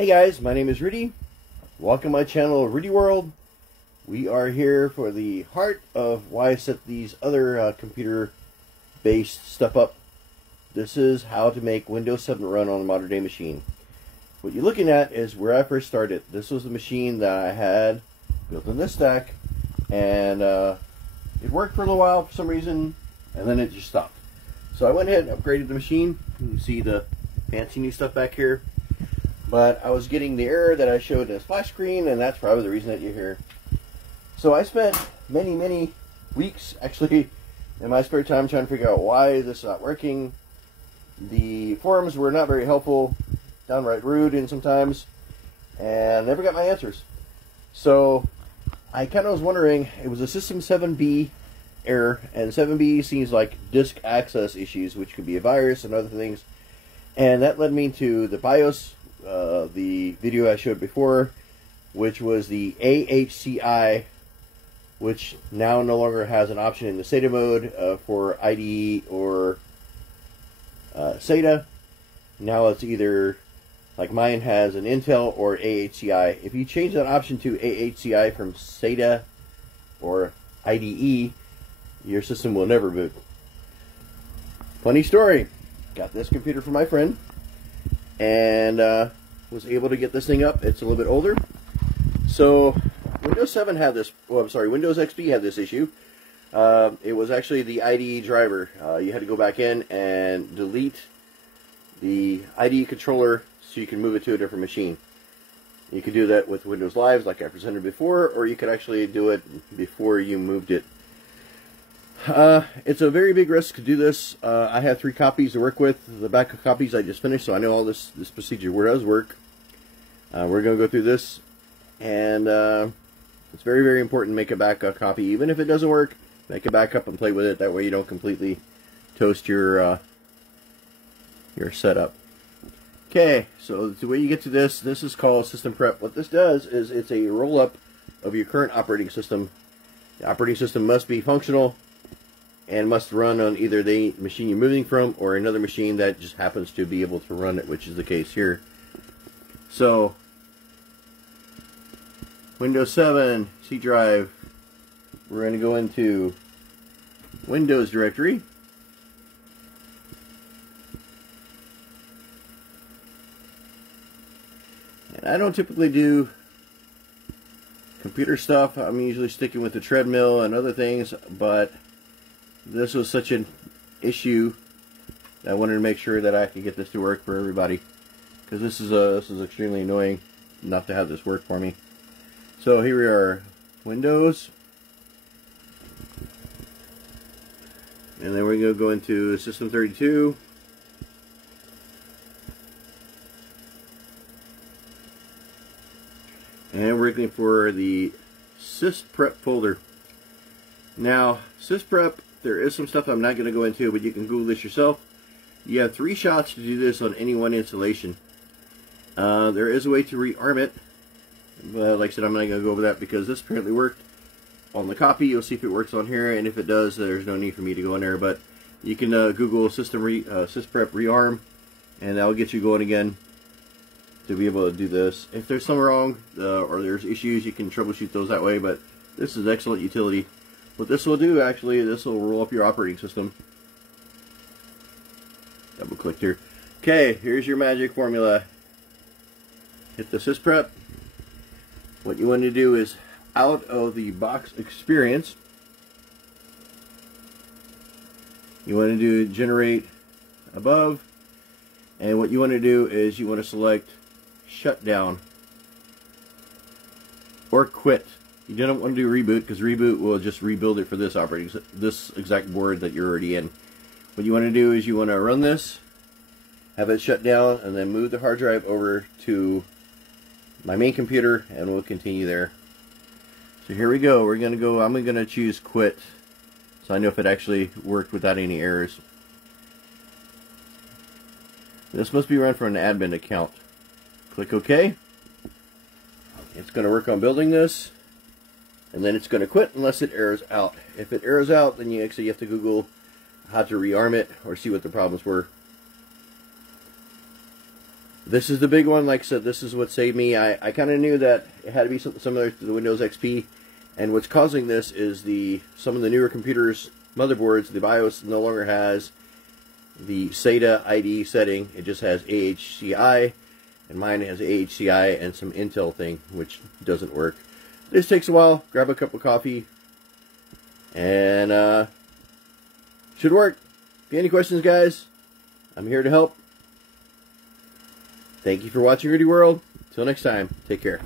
Hey guys, my name is Rudy. Welcome to my channel, Rudy World. We are here for the heart of why I set these other computer-based stuff up. This is how to make Windows 7 run on a modern day machine. What you're looking at is where I first started. This was the machine that I had built in this stack, and it worked for a little while for some reason, and then it just stopped. So I went ahead and upgraded the machine. You can see the fancy new stuff back here. But I was getting the error that I showed in the splash screen, and that's probably the reason that you're here. So I spent many weeks, actually, in my spare time trying to figure out why this is not working. The forums were not very helpful, downright rude and sometimes, and never got my answers. So I kind of was wondering, it was a System 7B error, and 7B seems like disk access issues, which could be a virus and other things. And that led me to the BIOS, the video I showed before, which was the AHCI, which now no longer has an option in the SATA mode for IDE or SATA. Now it's either, like mine has an Intel or AHCI. If you change that option to AHCI from SATA or IDE, your system will never boot. Funny story. Got this computer from my friend, and was able to get this thing up. It's a little bit older. So Windows 7 had this, well, I'm sorry, Windows XP had this issue. It was actually the IDE driver. You had to go back in and delete the IDE controller so you can move it to a different machine. You could do that with Windows Live like I presented before, or you could actually do it before you moved it. It's a very big risk to do this. I have 3 copies to work with. The backup copies I just finished, so I know all this procedure does work. We're going to go through this, and it's very important to make a backup copy. Even if it doesn't work, make a backup and play with it. That way you don't completely toast your setup. Okay, so the way you get to this is called System Prep. What this does is it's a roll-up of your current operating system. The operating system must be functional and must run on either the machine you're moving from or another machine that just happens to be able to run it, which is the case here. So, Windows 7, C drive, we're going to go into Windows directory. And I don't typically do computer stuff. I'm usually sticking with the treadmill and other things, but this was such an issue that I wanted to make sure that I could get this to work for everybody, because this is extremely annoying not to have this work for me. So here we are, Windows, and then we're going to go into System 32. And we're looking for the SYSPREP folder. Now, SYSPREP, there is some stuff I'm not going to go into, but you can Google this yourself. You have 3 shots to do this on any one installation. There is a way to rearm it, but like I said, I'm not going to go over that because this apparently worked on the copy. You'll see if it works on here, and if it does, there's no need for me to go in there. But you can Google SYSPREP rearm, and that'll get you going again to be able to do this. If there's something wrong or there's issues, you can troubleshoot those that way, but this is excellent utility. What this will do, actually, this will roll up your operating system. Double click here. Okay, here's your magic formula. Hit the SYSPREP. What you want to do is, out of the box experience, you want to do generate above, and what you want to do is you want to select shutdown or quit. You don't want to do reboot, because reboot will just rebuild it for this this exact board that you're already in. What you want to do is you want to run this, have it shut down, and then move the hard drive over to my main computer, and we'll continue there. So here we go. We're going to go, I'm going to choose quit, so I know if it actually worked without any errors. This must be run from an admin account. Click OK. It's going to work on building this, and then it's going to quit unless it errors out. If it errors out, then you actually have to Google how to rearm it or see what the problems were. This is the big one. Like I said, this is what saved me. I kind of knew that it had to be something similar to the Windows XP, and what's causing this is some of the newer computers, motherboards, the BIOS no longer has the SATA IDE setting. It just has AHCI, and mine has AHCI and some Intel thing, which doesn't work. This takes a while. Grab a cup of coffee, and should work. If you have any questions, guys, I'm here to help. Thank you for watching Rudy World. Till next time, take care.